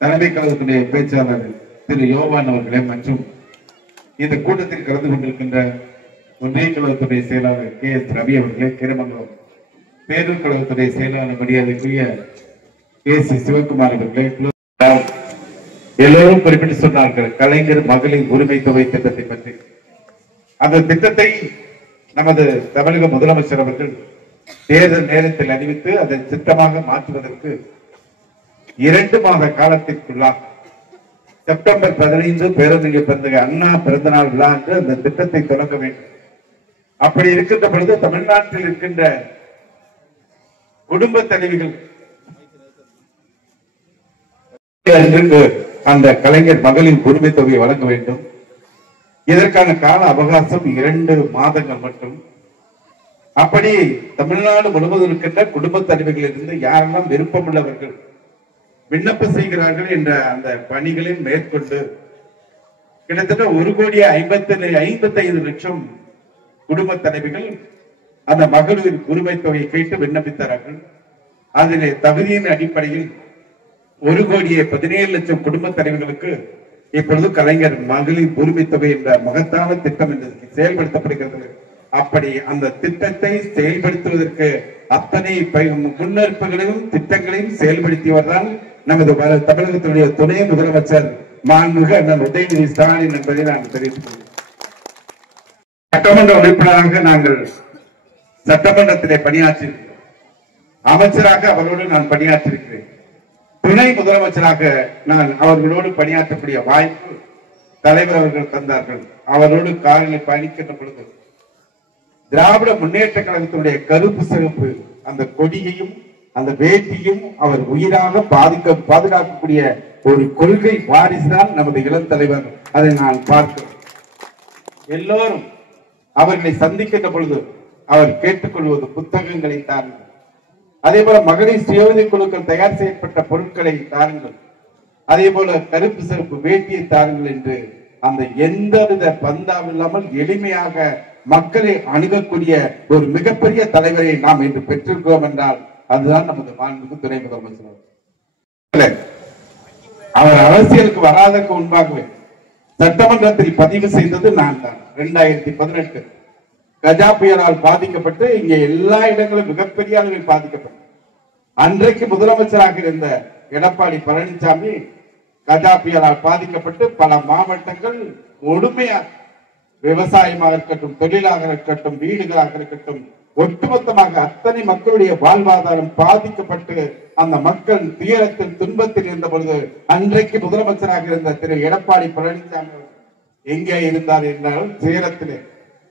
தலைமை கழகத்துடைய பேச்சாளர் திரு யோவான் அவர்களே, மற்றும் இந்த கூட்டத்தில் கலந்து கொண்டிருக்கின்ற ஒன்றிய கழகத்துடைய செயலாளர் கே எஸ் ரவி அவர்களே, கிரமங்கலம் பேரூர் கழகத்துடைய செயலாளர் மரியாதைக்குரிய கே சி சிவகுமார் அவர்களே, எல்லோரும் குறிப்பிட்டு சொன்னார்கள் கலைஞர் மகளிர் உரிமை தொகை திட்டத்தை பற்றி. அந்த திட்டத்தை நமது தமிழக முதலமைச்சர் அவர்கள் தேர்தல் நேரத்தில் அறிவித்து அதை திட்டமாக மாற்றுவதற்கு 2 மாத காலத்திற்குள்ளாக செப்டம்பர் 15 பேரறிஞர் பிறந்த அண்ணா பிறந்தநாள் விழா என்று அந்த திட்டத்தை தொடங்க வேண்டும். அப்படி இருக்கின்ற பொழுது தமிழ்நாட்டில் இருக்கின்ற குடும்ப தலைவிகள் அந்த கலைஞர் மகளிர் உரிமை தொகையை வழங்க வேண்டும். இதற்கான கால அவகாசம் 2 மாதங்கள் மட்டும். அப்படி தமிழ்நாடு முழுவதும் இருக்கின்ற குடும்ப தலைவர்களிலிருந்து யாரெல்லாம் விருப்பமுள்ளவர்கள் விண்ணப்பம் செய்கிறார்கள் என்ற அந்த பணிகளை மேற்கொண்டு கிட்டத்தட்ட 1,55,00,000 குடும்ப தலைவிகள் அந்த மகளிர் உரிமை தொகையை கேட்டு விண்ணப்பித்தார்கள். அதிலே தகுதியின் அடிப்படையில் 1,17,00,000 குடும்ப தலைவர்களுக்கு இப்பொழுது கலைஞர் மகளிர் உரிமை தொகை என்ற மகத்தான திட்டம் இன்றைக்கு செயல்படுத்தப்படுகிறது. அப்படி அந்த திட்டத்தை செயல்படுத்துவதற்கு அத்தனை முன்னெடுப்புகளையும் திட்டங்களையும் செயல்படுத்தியவர்தான் நமது தமிழகத்தினுடைய துணை முதலமைச்சர் மாண்புமிகு அண்ணன் உதயநிதி ஸ்டாலின் என்பதை நான் தெரிவித்துக் கொள்கிறேன். சட்டமன்ற உறுப்பினராக நாங்கள் சட்டமன்றத்திலே பணியாற்றியிருக்கிறோம். அமைச்சராக அவரோடு நான் பணியாற்றியிருக்கிறேன். துணை முதலமைச்சராக நான் அவர்களோடு பணியாற்றக்கூடிய வாய்ப்பு தலைவர் அவர்கள் தந்தார்கள். அவரோடு காரில் பயணிக்கின்ற பொழுது திராவிட முன்னேற்ற கழகத்தினுடைய கருப்பு சிறப்பு அந்த கொடியையும் அந்த வேட்டியும் அவர் உயிராக பாதுகாக்கக்கூடிய ஒரு கொள்கை வாரிசுதான் நமது இளம் தலைவர். அதை நான் பார்க்கிறேன். எல்லோரும் அவர்களை சந்திக்கின்ற பொழுது அவர் கேட்டுக்கொள்வது புத்தகங்களை தாருங்கள், அதே போல மகளிர் சுய குழுக்கள் தயார் செய்யப்பட்ட பொருட்களை தாருங்கள், அதே போல கருப்பு சிறப்பு வேட்டியை தாருங்கள் என்று அந்த எந்தவித பந்தாவில்லாமல் எளிமையாக மக்களை அணுகக்கூடிய ஒரு மிகப்பெரிய தலைவரை நாம் இன்று பெற்றிருக்கிறோம் என்றால் அதுதான் நமது மாண்புமிகு துணை முதலமைச்சர். அவர் அரசியலுக்கு வராதற்கு முன்பாகவே சட்டமன்றத்தில் பதிவு செய்தது நான் தான். 2018 கஜா புயலால் பாதிக்கப்பட்டு இங்கே எல்லா இடங்களும் மிகப்பெரிய அளவில் பாதிக்கப்பட்டு அன்றைக்கு முதலமைச்சராக இருந்த எடப்பாடி பழனிசாமி கஜா புயலால் பாதிக்கப்பட்டு பல மாவட்டங்கள் முழுமையாக விவசாயமாக இருக்கட்டும், தொழிலாக இருக்கட்டும், வீடுகளாக இருக்கட்டும், ஒட்டுமொத்தமாக அத்தனை மக்களுடைய வாழ்வாதாரம் பாதிக்கப்பட்டு அந்த மக்கள் துயரத்தில் துன்பத்தில் இருந்த பொழுது அன்றைக்கு முதலமைச்சராக இருந்த திரு எடப்பாடி பழனிசாமி எங்கே இருந்தார் என்றாலும் சேலத்திலே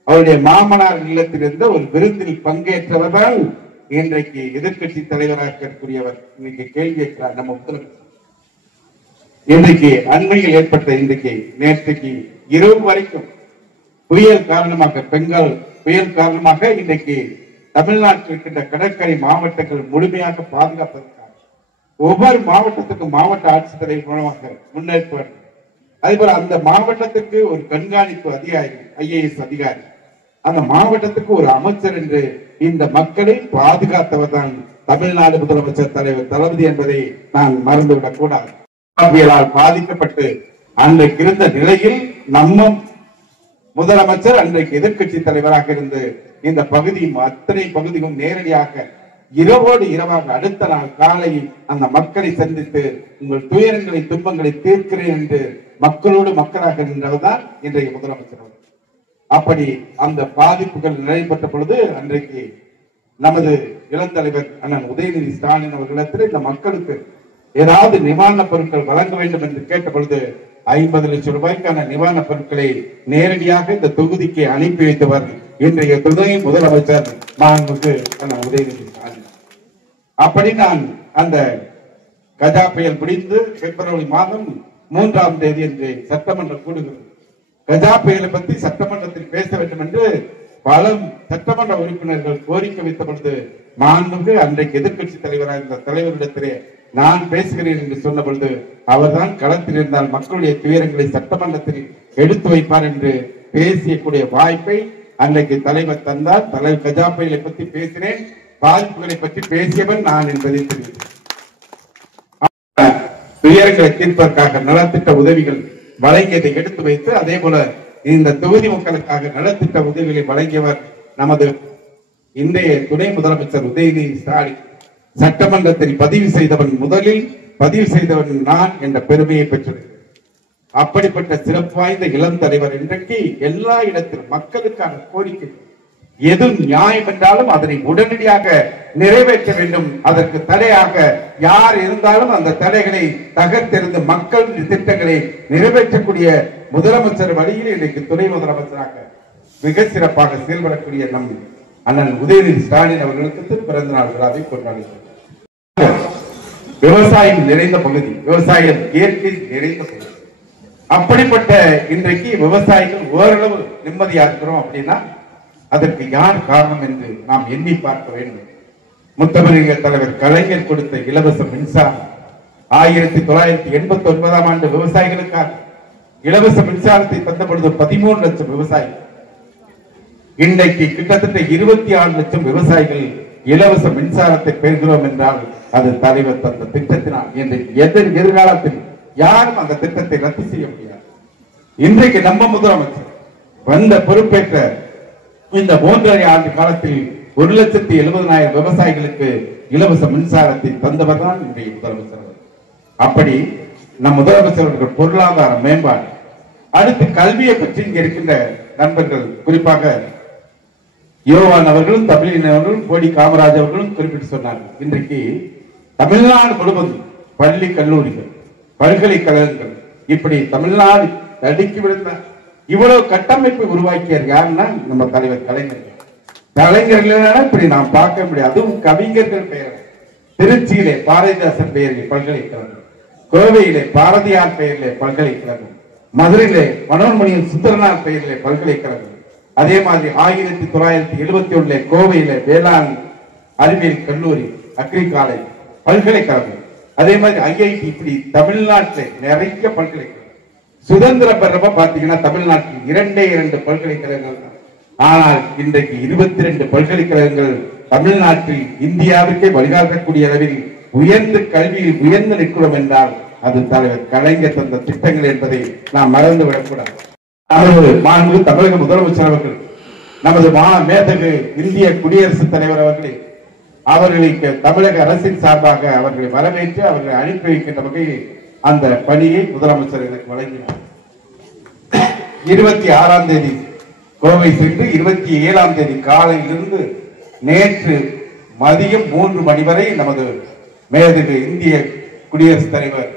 அவருடைய மாமனார் இல்லத்தில் இருந்த ஒரு விருந்தில் பங்கேற்றவர்கள் இன்றைக்கு எதிர்கட்சி தலைவராக இருக்கக்கூடியவர் இன்னைக்கு கேள்வி கேட்கிறார். நம்ம முதலமைச்சர் இன்றைக்கு அண்மையில் ஏற்பட்ட இன்றைக்கு நேற்றைக்கு இரவு வரைக்கும் புயல் காரணமாக பெங்கால் புயல் காரணமாக இன்றைக்கு தமிழ்நாட்டில் இருக்கின்ற கடற்கரை மாவட்டங்கள் முழுமையாக பாதுகாப்பதற்காக ஒவ்வொரு மாவட்டத்துக்கும் மாவட்ட ஆட்சித்தலைவர் மூலமாக முன்னேற்பாடு, அதேபோல அந்த மாவட்டத்துக்கு ஒரு கண்காணிப்பு அதிகாரி, IAS அதிகாரி, அந்த மாவட்டத்துக்கு ஒரு அமைச்சர் என்று இந்த மக்களை பாதுகாத்தவர் தான் தமிழ்நாடு முதலமைச்சர் தலைவர் தளபதி என்பதை நான் மறந்துவிடக் கூடாது. புயலால் பாதிக்கப்பட்டு அன்றைக்கு இருந்த நிலையில் நம்ம முதலமைச்சர் அன்றைக்கு எதிர்கட்சி தலைவராக இருந்து இந்த பகுதியும் அத்தனை பகுதியும் நேரடியாக இரவோடு இரவாக அடுத்த நாள் காலை அந்த மக்களை சந்தித்து உங்கள் துயரங்களை துன்பங்களை தீர்க்கிறேன் என்று மக்களோடு மக்களாக நின்றவர்தான் இன்றைய முதலமைச்சர். அப்படி அந்த பாதிப்புகள் நடைபெற்ற பொழுது அன்றைக்கு நமது இளந்தலைவர் அண்ணன் உதயநிதி ஸ்டாலின் அவர்களிடத்தில் இந்த மக்களுக்கு ஏதாவது நிவாரணப் பொருட்கள் வழங்க வேண்டும் என்று கேட்ட பொழுது 50 லட்சம் ரூபாய்க்கான நிவாரணப் பொருட்களை நேரடியாக இந்த தொகுதிக்கு அனுப்பி வைத்தவர் இன்றைய துணை முதலமைச்சர் மாண்புமிகு அண்ணன் உதயநிதி ஸ்டாலின். அப்படி நான் அந்த கஜா புயல் முடிந்து பிப்ரவரி மாதம் 3ஆம் தேதி என்று சட்டமன்றம் கூடுகிறது. கஜா புயலை பற்றி சட்டமன்றத்தில் பேச வேண்டும் என்று பல சட்டமன்ற உறுப்பினர்கள் கோரிக்கை வைத்த பொழுது மாண்புமிகு அன்றைக்கு எதிர்கட்சி தலைவராக இருந்த தலைவரிடத்திலே நான் பேசுகிறேன் என்று சொன்ன பொழுது அவர்தான் களத்தில் இருந்தால் மக்களுடைய துயரங்களை சட்டமன்றத்தில் எடுத்து வைப்பார் என்று பேசியக்கூடிய வாய்ப்பை அன்றைக்கு தலைவர் தந்தார். தலைவர் கஜா புயலை பற்றி பேசினேன், பாதிப்புகளை பற்றி பேசியவன் நான் என்பதை தெரிவித்தேன். துயரங்களை தீர்ப்பதற்காக நலத்திட்ட உதவிகள் வழங்கியதை எடுத்து வைத்து அதே போல இந்த தொகுதி மக்களுக்காக நலத்திட்ட உதவிகளை வழங்கியவர் நமது இன்றைய துணை முதலமைச்சர் உதயநிதி ஸ்டாலின். சட்டமன்றத்தில் பதிவு செய்தவன் முதலில் பதிவு செய்தவன் நான் என்ற பெருமையை பெற்றிருக்கிறேன். அப்படிப்பட்ட சிறப்பு வாய்ந்த இளம் தலைவர் இன்றைக்கு எல்லா இடத்திலும் மக்களுக்கான கோரிக்கை எது நியாயம் என்றாலும் அதனை உடனடியாக நிறைவேற்ற வேண்டும். அதற்கு தடையாக யார் இருந்தாலும் அந்த தடைகளை தகர்த்தெறிந்து மக்கள் திட்டங்களை நிறைவேற்றக்கூடிய முதலமைச்சர் வழியில் இன்றைக்கு துணை முதலமைச்சராக மிக சிறப்பாக செயல்படக்கூடிய நம் அண்ணன் உதயநிதி ஸ்டாலின் அவர்களுக்கு பிறந்த நாள் விழாவை கொண்டாடுகிறோம். விவசாயம் நிறைந்த பகுதி, விவசாயம் இயற்கை நிறைந்த பகுதி. அப்படிப்பட்ட இன்றைக்கு விவசாயிகள் ஓரளவு நிம்மதியா இருக்கிறோம் அப்படின்னா அதற்கு யார் காரணம் என்று நாம் எண்ணி பார்க்க வேண்டும். முத்தமிழர் தலைவர் கலைஞர் கொடுத்த இலவச மின்சாரம் 1989ஆம் ஆண்டு விவசாயிகளுக்காக இலவச மின்சாரத்தை தந்த பொழுது 13 லட்சம் விவசாயிகள், இன்றைக்கு கிட்டத்தட்ட 26 லட்சம் விவசாயிகள் இலவச மின்சாரத்தை பெறுகிறோம் என்றால் அது தலைவர் தந்த திட்டத்தினால் இன்றைக்கு எதிர்காலத்தில் யாரும் அந்த திட்டத்தை ரத்து செய்ய முடியாது. இன்றைக்கு நம்ம முதலமைச்சர் வந்த பொறுப்பேற்ற இந்த 3.5 ஆண்டு காலத்தில் 1,70,70,000 விவசாயிகளுக்கு இலவச மின்சாரத்தை தந்தவர் தான் இன்றைய முதலமைச்சர். அப்படி நம் முதலமைச்சர் பொருளாதார மேம்பாடு, அடுத்து கல்வியை பற்றி இங்க இருக்கின்ற நண்பர்கள் குறிப்பாக யோவான் அவர்களும் தமிழின் அவர்களும் கோடி காமராஜ் அவர்களும் குறிப்பிட்டு சொன்னார்கள். இன்றைக்கு தமிழ்நாடு முழுவதும் பள்ளி கல்லூரிகள் பல்கலைக்கழகங்கள் இப்படி தமிழ்நாடு தடுக்கி விழுந்த இவ்வளவு கட்டமைப்பை உருவாக்கியார் யாருன்னா நம்ம தலைவர் கலைஞர். கலைஞர்கள் இப்படி நாம் பார்க்க முடியாது. அதுவும் கவிஞர்கள் பெயர், திருச்சியிலே பாரதிதாசன் பெயரில் பல்கலைக்கழகம், கோவையிலே பாரதியார் பெயரிலே பல்கலைக்கழகம், மதுரையிலே மனோன்மணியின் சுந்தரனார் பெயரிலே பல்கலைக்கழகம், அதே மாதிரி 1971 கோவையிலே வேளாண் அறிவியல் கல்லூரி அக்ரி காலேஜ் பல்கலைக்கழகம், அதே மாதிரி ஐஐடி, இப்படி தமிழ்நாட்டில் நிறைய பல்கலைக்கழகம். சுதந்திர பெறப்ப பாத்தீங்கன்னா தமிழ்நாட்டில் 2 பல்கலைக்கழகங்கள் தான். ஆனால் இன்றைக்கு 22 பல்கலைக்கழகங்கள் தமிழ்நாட்டில் இந்தியாவுக்கே வழிகாட்டக்கூடிய அளவில் உயர்ந்த கல்வியில் உயர்ந்து நிற்கிறோம் என்றால் அது தலைவர் கலைஞர் தந்த திட்டங்கள் என்பதை நாம் மறந்து விடக்கூடாது. நமது மாண்பு தமிழக முதலமைச்சர் அவர்கள், நமது மேதகு இந்திய குடியரசுத் தலைவர் அவர்களுக்கு தமிழக அரசின் சார்பாக அவர்களை வரவேற்று அவர்களை அனுப்பி வைக்கின்ற வகையில் அந்த பணியை முதலமைச்சர் எனக்கு வழங்கினார். 26ஆம் தேதி கோவை சென்று 27ஆம் தேதி காலையிலிருந்து நேற்று மதியம் 3 மணி வரை நமது மேதகு இந்திய குடியரசுத் தலைவர்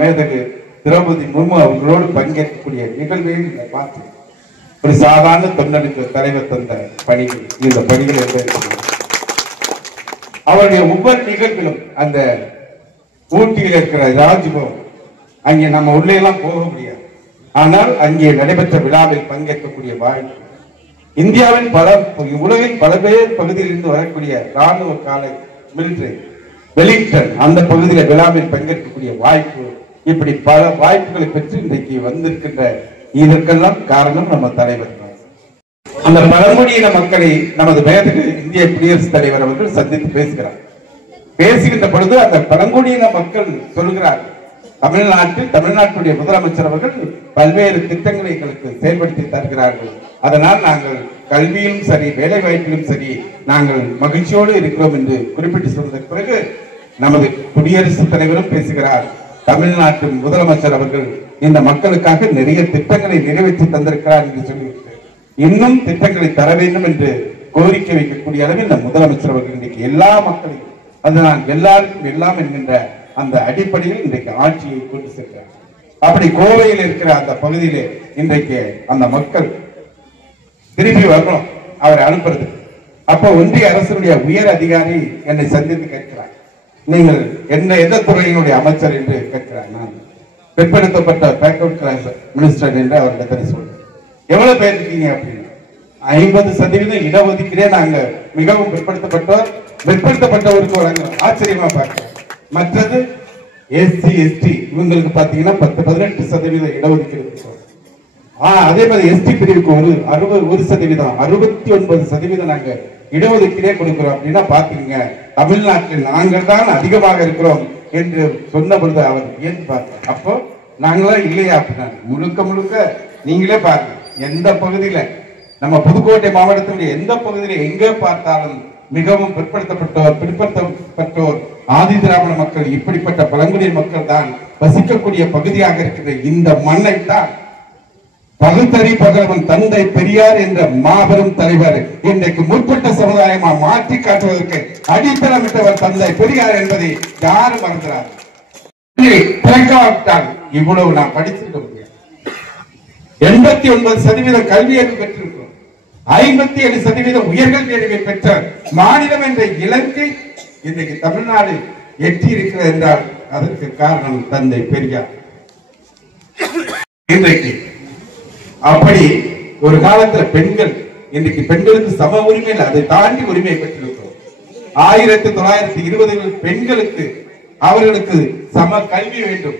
மேதகு திரௌபதி முர்மு அவர்களோடு பங்கேற்கக்கூடிய நிகழ்வையும் பார்த்து ஒரு சாதாரண தொண்டனுக்கு தலைவர் தந்த பணிகள் இந்த பணிகள் என்பது அவருடைய ஒவ்வொரு நிகழ்விலும் அந்த ஊட்டியில் இருக்கிற ராஜ்பவன் அங்கே நம்ம உள்ளே எல்லாம் போக முடியாது. ஆனால் அங்கே நடைபெற்ற விழாவில் பங்கேற்கக்கூடிய வாய்ப்பு, இந்தியாவின் உலகில் பல பேர் பகுதியிலிருந்து வரக்கூடிய ராணுவ காலை மிலிட்டரி வெலிங்டன் அந்த பகுதியில் விழாவில் பங்கேற்கக்கூடிய வாய்ப்பு, இப்படி பல வாய்ப்புகளை பெற்று இன்றைக்கு வந்திருக்கின்ற இதற்கெல்லாம் காரணம் நம்ம தலைவர். அந்த பழங்குடியின மக்களை நமது மேதகு இந்திய குடியரசுத் தலைவர் அவர்கள் சந்தித்து பேசுகிறார். பேசுகின்ற பொழுது அந்த பழங்குடியின மக்கள் சொல்கிறார், தமிழ்நாட்டுடைய முதலமைச்சர் அவர்கள் பல்வேறு திட்டங்களை எங்களுக்கு செயல்படுத்தி தருகிறார்கள். அதனால் நாங்கள் கல்வியிலும் சரி வேலை வாய்ப்பிலும் சரி நாங்கள் மகிழ்ச்சியோடு இருக்கிறோம் என்று குறிப்பிட்டு சொன்னதற்கு பிறகு நமது குடியரசுத் தலைவரும் பேசுகிறார். தமிழ்நாட்டு முதலமைச்சர் அவர்கள் இந்த மக்களுக்காக நிறைய திட்டங்களை நிறைவேற்றி தந்திருக்கிறார் என்று சொல்லிவிட்டு இன்னும் திட்டங்களை தர வேண்டும் என்று கோரிக்கை வைக்கக்கூடிய அளவில் இந்த முதலமைச்சர் அவர்கள் இன்றைக்கு எல்லா மக்களையும் அதுதான் எல்லாருக்கும் எல்லாம் என்கின்ற அந்த அடிப்படையில் இன்றைக்கு ஆட்சியை கொண்டு செல்கிறார். அப்படி கோவையில் இருக்கிற அந்த பகுதியிலே இன்றைக்கு அந்த மக்கள் திரும்பி வரணும் அவரை அனுப்புறது. அப்போ ஒன்றிய அரசுடைய உயர் அதிகாரி என்னை சந்தித்து கேட்கிறார், நீங்கள் எந்த துறையினுடைய அமைச்சர் என்று கேட்கிறார். நான் பிற்படுத்தப்பட்ட பேக்வர்ட் கிளாஸ் மினிஸ்டர் என்று அவர்கிட்ட சொல்றேன். எவ்வளவு பேர் இருக்கீங்க அப்படின்னு 50% இடஒதுக்கீடே நாங்க மிகவும் பிற்படுத்தப்பட்டவருக்கு வழங்குறோம். ஆச்சரியமா பார்க்கிறோம். மற்றது SC ST இவங்களுக்கு பாத்தீங்கன்னா 18% இடஒதுக்கீடு. அதே மாதிரி ST பிரிவுக்கு 61%, 69% நாங்க இடஒதுக்கீடே கொடுக்கிறோம் அப்படின்னா பாத்தீங்க தமிழ்நாட்டில் நாங்கள் தான் அதிகமாக இருக்கிறோம் என்று சொன்ன பொழுது அவர் ஏன் பார்க்க, அப்போ நாங்களா இல்லையா அப்படின்னா முழுக்க நீங்களே பாருங்க. எந்த பகுதியில நம்ம புதுக்கோட்டை மாவட்டத்தினுடைய எந்த பகுதியில எங்க பார்த்தாலும் மிகவும் பிற்படுத்தப்பட்டோர் ஆதி திராவிட மக்கள் இப்படிப்பட்ட பழங்குடியின மக்கள் தான் வசிக்கக்கூடிய பகுதியாக இருக்கிற இந்த மண்ணை தான் பகுத்தறி பகவன் தந்தை பெரியார் என்ற மாபெரும் தலைவர் இன்றைக்கு முற்பட்ட சமுதாயமா மாற்றி காட்டுவதற்கு அடித்தளமிட்டவர் தந்தை பெரியார் என்பதை யாரும் மறந்துறார். இவ்வளவு நான் படிச்சிருக்க முடியாது. 89% கல்வியறிவு பெற்றிருக்கிறோம். 57% உயர்கல்வி பெற்ற மாநிலம் என்ற இலக்கை இன்றைக்கு தமிழ்நாடு எட்டி இருக்கிறது என்றால் அதற்கு காரணம் தந்தை பெரியார். இன்றைக்கு அப்படி ஒரு காலத்துல பெண்கள், இன்றைக்கு பெண்களுக்கு சம உரிமை, அதை தாண்டி உரிமை பெற்றிருக்கிறோம். 1920 பெண்களுக்கு அவர்களுக்கு சம கல்வி வேண்டும்,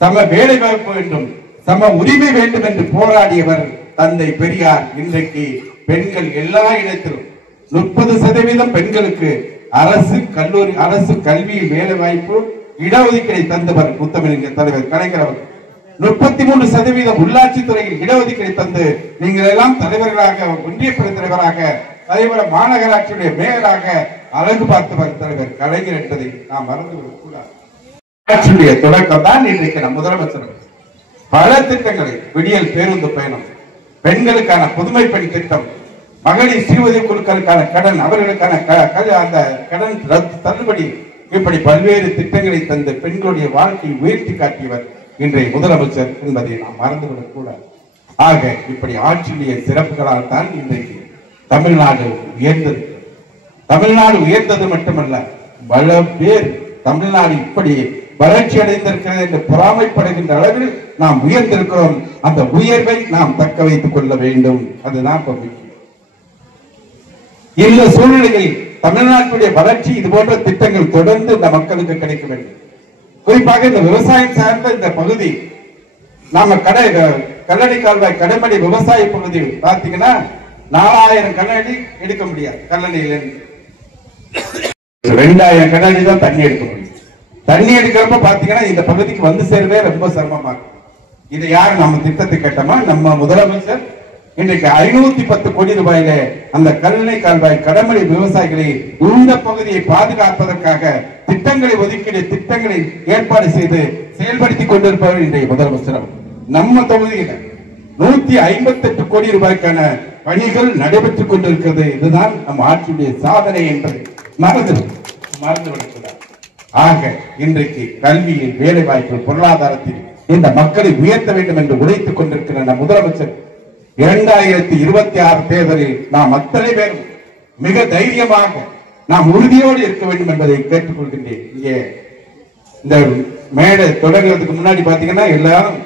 சம வேலை வாய்ப்பு வேண்டும், சம உரிமை வேண்டும் என்று போராடியவர் தந்தை பெரியார். இன்றைக்கு பெண்கள் எல்லா இடத்திலும் 30% பெண்களுக்கு அரசு கல்லூரி, அரசு கல்வியில் வேலை வாய்ப்பு, இடஒதுக்கீடை தந்தவர் முத்தமிழ் தலைவர் கலைஞர் அவர்கள். 33% உள்ளாட்சி துறையில் இடஒதுக்கீடை தந்து நீங்கள் எல்லாம் தலைவர்களாக, ஒன்றிய தலைவராக, அதேபோல மாநகராட்சியுடைய மேயராக அழகு பார்த்தவர் தலைவர் கலைஞர் என்பதை நாம் மறந்துவிடக் கூடாது. ஆட்சியுடைய தொடக்கம் தான் இன்றைக்கு நம் முதலமைச்சர் பல திட்டங்களை, விடியல் பேருந்து பயணம், பெண்களுக்கான புதுமை பெண் திட்டம், மகளிர் சுய குழுக்களுக்கான கடன், அவர்களுக்கான அந்த கடன் தள்ளுபடி, இப்படி பல்வேறு திட்டங்களை தந்து பெண்களுடைய வாழ்க்கையை உயர்த்தி காட்டியவர் இன்றைய முதலமைச்சர் என்பதை நாம் மறந்துவிடக் கூடாது. ஆக இப்படி ஆட்சியுடைய சிறப்புகளால் தான் இன்றைக்கு தமிழ்நாடு உயர்ந்தது. தமிழ்நாடு உயர்ந்தது மட்டுமல்ல, பல பேர் தமிழ்நாடு இப்படி வளர்ச்சி அடைந்திருக்கிறது என்று பொறாமைப்படுகின்ற அளவில் நாம் உயர்ந்திருக்கிறோம். அந்த உயர்வை நாம் தக்க வைத்துக் கொள்ள வேண்டும். அதுதான் முக்கியம். இந்த சூழ்நிலையில் தமிழ்நாட்டுடைய வளர்ச்சி, இது போன்ற திட்டங்கள் தொடர்ந்து இந்த மக்களுக்கு கிடைக்க வேண்டும். குறிப்பாக இந்த விவசாயம் சார்ந்த இந்த பகுதி, நாம கல்லணை கால்வாய் கடைமடை விவசாய பகுதி பார்த்தீங்கன்னா 4000 கண்ணாடி எடுக்க முடியாது. கல்லணையில 2000 கண்ணாடி தான் தண்ணி எடுக்க முடியும். தண்ணி எடுக்கிறப்ப பாத்தீங்கன்னா இந்த பகுதிக்கு வந்து சேரவே ரொம்ப சிரமமா இருக்கும். இதை யார் நம்ம திட்டத்தை கேட்டோமா? நம்ம முதலமைச்சர் இன்றைக்கு 510 கோடி ரூபாயில அந்த கல்லணை கால்வாய் கடமடை விவசாயிகளை இந்த பகுதியை பாதுகாப்பதற்காக திட்டங்களை ஒதுக்கீடு, திட்டங்களை ஏற்பாடு செய்து செயல்படுத்திக் கொண்டிருப்பவர் இன்றைய முதலமைச்சர். நம்ம தொகுதியில 158 கோடி ரூபாய்க்கான பணிகள் நடைபெற்றுக் கொண்டிருக்கிறது. இதுதான் நம் ஆட்சியுடைய சாதனை என்பதை மறந்துவிடக்கூடாது. ஆக இன்றைக்கு கல்வியில், வேலை வாய்ப்பு, பொருளாதாரத்தில் இந்த மக்களை உயர்த்த வேண்டும் என்று உழைத்துக் கொண்டிருக்கிற நம் முதலமைச்சர் 2026 தேர்தலில் நாம் அத்தனை பேரும் மிக தைரியமாக நாம் உறுதியோடு இருக்க வேண்டும் என்பதை கேட்டுக்கொள்கின்றேன். இங்கே இந்த மேடை தொடங்குறதுக்கு முன்னாடி பாத்தீங்கன்னா எல்லாரும்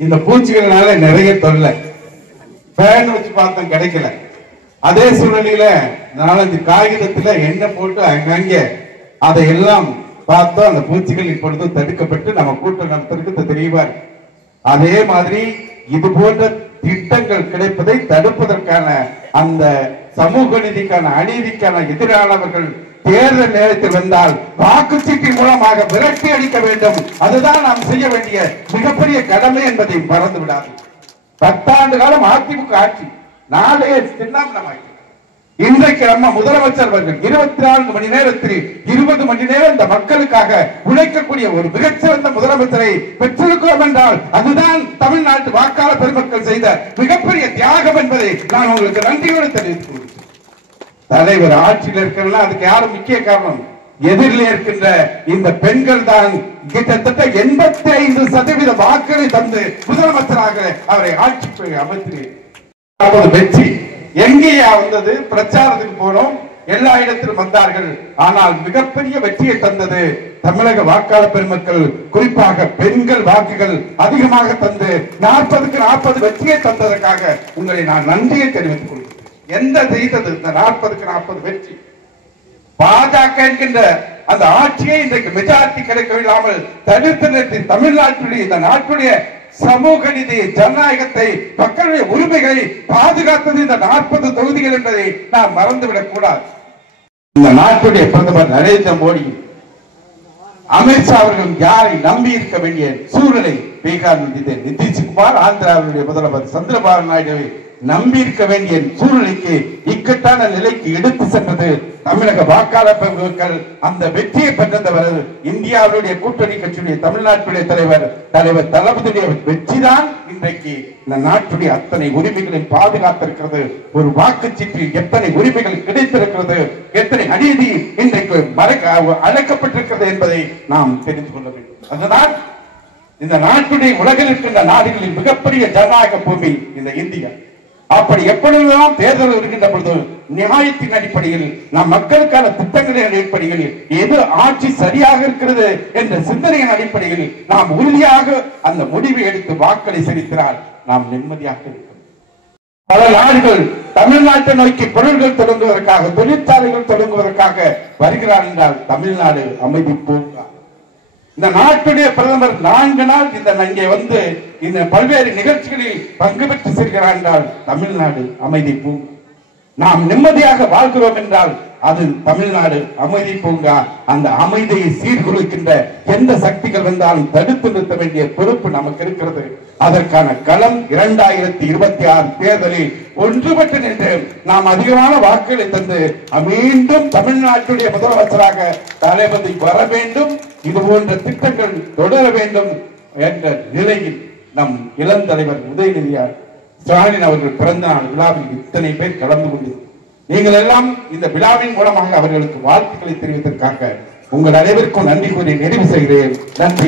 இந்த பூச்சிகளால நிறைய தொல்லை, ஃபேன் வச்சு பார்த்தோம் கிடைக்கல. அதே சூழ்நிலையில 4-5 காகிதத்துல எண்ணெய் போட்டு அங்கங்கே அதை எல்லாம் பார்த்தோம். அந்த பூச்சிகள் இப்பொழுது தடுக்கப்பட்டு நம்ம கூட்டம் நடத்துறதுக்கு தெரியவார். அதே மாதிரி இது போன்ற திட்டங்கள் கிடைப்பதை தடுப்பதற்கான அந்த சமூக நீதிக்கான, அநீதிக்கான எதிரானவர்கள் தேர்தல் நேரத்தில் வந்தால் வாக்குச்சீட்டு மூலமாக விரட்டி அடிக்க வேண்டும். அதுதான் நாம் செய்ய வேண்டிய மிகப்பெரிய கடமை என்பதை மறந்து விடாது. 10 ஆண்டு காலம் அதிமுக ஆட்சி நாளைய சின்னாமணமாக்கி இன்றைக்கு நம்ம முதலமைச்சர் அவர்கள் 24 மணி நேரத்தில் 20 மணி நேரம் இந்த மக்களுக்காக உழைக்கக்கூடிய ஒரு மிகச்சிறந்த முதலமைச்சரை பெற்றிருக்கிறோம் என்றால் அதுதான் தமிழ்நாட்டு வாக்காளர் பெருமக்கள் செய்த மிகப்பெரிய தியாகம் என்பதை நான் உங்களுக்கு நன்றியோடு தெரிவித்துக் கொள்கிறேன். தலைவர் ஆட்சியில் இருக்கிறதா அதுக்கு யாரும் முக்கிய காரணம்? எதிரில் இருக்கின்ற இந்த பெண்கள் தான் கிட்டத்தட்ட 85% வாக்குகளை தந்து முதலமைச்சராக அவரை ஆட்சி அமைத்து வெற்றி எங்கேயா வந்தது? பிரச்சாரத்துக்கு போனோம், எல்லா இடத்திலும் வந்தார்கள். ஆனால் மிகப்பெரிய வெற்றியை தந்தது தமிழக வாக்காளர் பெருமக்கள், குறிப்பாக பெண்கள் வாக்குகள் அதிகமாக தந்து 40க்கு 40 வெற்றியை தந்ததற்காக உங்களை நான் நன்றியை தெரிவித்துக் கொள்கிறேன். எந்த செய்தது இந்த 40க்கு 40 வெற்றி? பாஜக என்கின்ற அந்த ஆட்சியை இன்றைக்கு மெஜாரிட்டி கிடைக்கவில்லாமல் தடுத்து நிறுத்தி தமிழ்நாட்டுடைய இந்த நாட்டுடைய சமூக நீதி, ஜனநாயகத்தை, மக்களுடைய உரிமைகளை பாதுகாத்தது இந்த 40 தொகுதிகள் என்பதை நாம் மறந்துவிடக் கூடாது. இந்த நாட்டுடைய பிரதமர் நரேந்திர மோடி, அமித்ஷா அவர்கள் யாரை நம்பி இருக்க வேண்டிய சூழ்நிலை? பீகார் நிதிஷ்குமார், ஆந்திராவுடைய முதல்வர் சந்திரபாபு நாயுடுவை நம்பி இருக்க வேண்டிய சூழ்நிலைக்கு, இக்கட்டான நிலைக்கு எடுத்து சென்றது தமிழக வாக்காளர் பெருமக்கள். அந்த வெற்றியை பெற்றவர் இந்தியாவுடைய கூட்டணி கட்சியுடைய தமிழ்நாட்டுடைய தலைவர் தளபதியுடைய வெற்றிதான் இன்றைக்கு இந்த நாட்டுடைய அத்தனை உரிமைகளை பாதுகாத்திருக்கிறது. ஒரு வாக்குச்சீட்டில் எத்தனை உரிமைகள் கிடைத்திருக்கிறது, எத்தனை அநீதி இன்றைக்கு அழைக்கப்பட்டிருக்கிறது என்பதை நாம் தெரிந்து கொள்ள வேண்டும். அதுதான் இந்த நாட்டுடைய உலகில் இருக்கின்ற நாடுகளில் மிகப்பெரிய ஜனநாயக பூமி இந்த இந்தியா. அப்படி எப்பொழுதெல்லாம் தேர்தல் இருக்கின்ற பொழுது நியாயத்தின் அடிப்படையில் நம் மக்களுக்கான திட்டங்களின் அடிப்படையில் எது ஆட்சி சரியாக இருக்கிறது என்ற சிந்தனையின் அடிப்படையில் நாம் உறுதியாக அந்த முடிவை எடுத்து வாக்களை செலுத்தினால் நாம் நிம்மதியாக இருக்கிறோம். பல நாடுகள் தமிழ்நாட்டை நோக்கி பொருள்கள் தொடங்குவதற்காக தொழிற்சாலைகள் தொடங்குவதற்காக வருகிறார் என்றால் தமிழ்நாடு அமைதி பூங்கா. இந்த நாட்டுடைய பிரதமர் 4 நாள் இங்கே வந்து இந்த பல்வேறு நிகழ்ச்சிகளில் பங்கு பெற்று செல்கிறார் என்றால் தமிழ்நாடு அமைதி பூங்கா. நாம் நிம்மதியாக வாழ்கிறோம் என்றால் அது தமிழ்நாடு அமைதி பூங்கா. அந்த அமைதியை சீர்குலைக்கின்ற எந்த சக்திகள் வந்தாலும் தடுத்து நிறுத்த வேண்டிய பொறுப்பு நமக்கு இருக்கிறது. அதற்கான களம் 2026 தேர்தலில் ஒன்றுபட்டு நின்று நாம் அதிகமான வாக்குகளை தந்து மீண்டும் தமிழ்நாட்டுடைய முதலமைச்சராக தளபதி வர வேண்டும், இது போன்ற திட்டங்கள் தொடர வேண்டும் என்ற நிலையில் நம் இளம் தலைவர் உதயநிதி ஸ்டாலின் அவர்கள் பிறந்த நாள் விழாவில் இத்தனை பேர் கலந்து கொண்டு நீங்கள் எல்லாம் இந்த விழாவின் மூலமாக அவர்களுக்கு வாழ்த்துக்களை தெரிவித்ததற்காக உங்கள் அனைவருக்கும் நன்றி கூறி நிறைவு செய்கிறேன். நன்றி.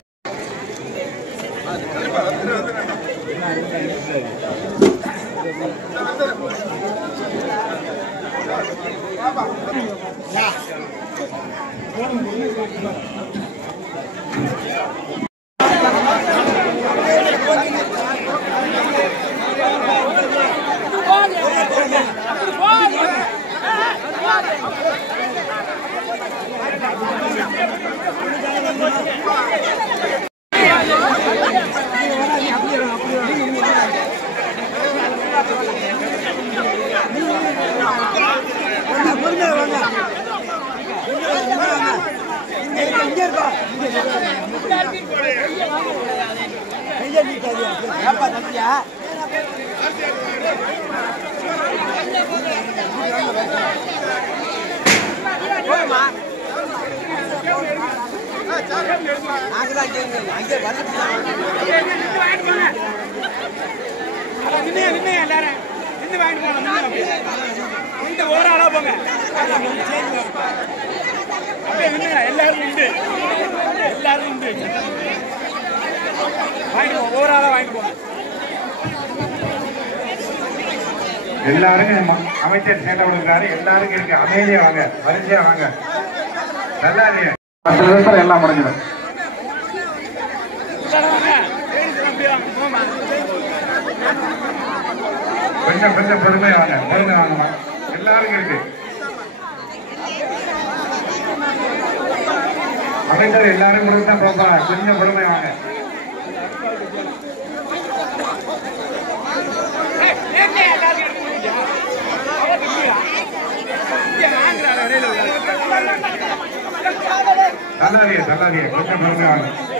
எல்லாரும் அமைச்சர் சேர்ந்து கொடுக்கிறாரு. எல்லாரும் இருக்கு, அமைதியா வாங்க, வரிசையா வாங்க. நல்லா இல்லையா? 10 நிமிஷம் எல்லாம் முடிஞ்சிடும். கொஞ்சம் கொஞ்சம் பொறுமை வாங்க, பொறுமை வாங்கலாம். எல்லாரும் இருக்கு. அமைச்சர் எல்லாரும் முடிஞ்சா போகலாம். கொஞ்சம் பொறுமை வாங்க. தள்ளாதிய கொஞ்சம் பொறுமை வாங்க.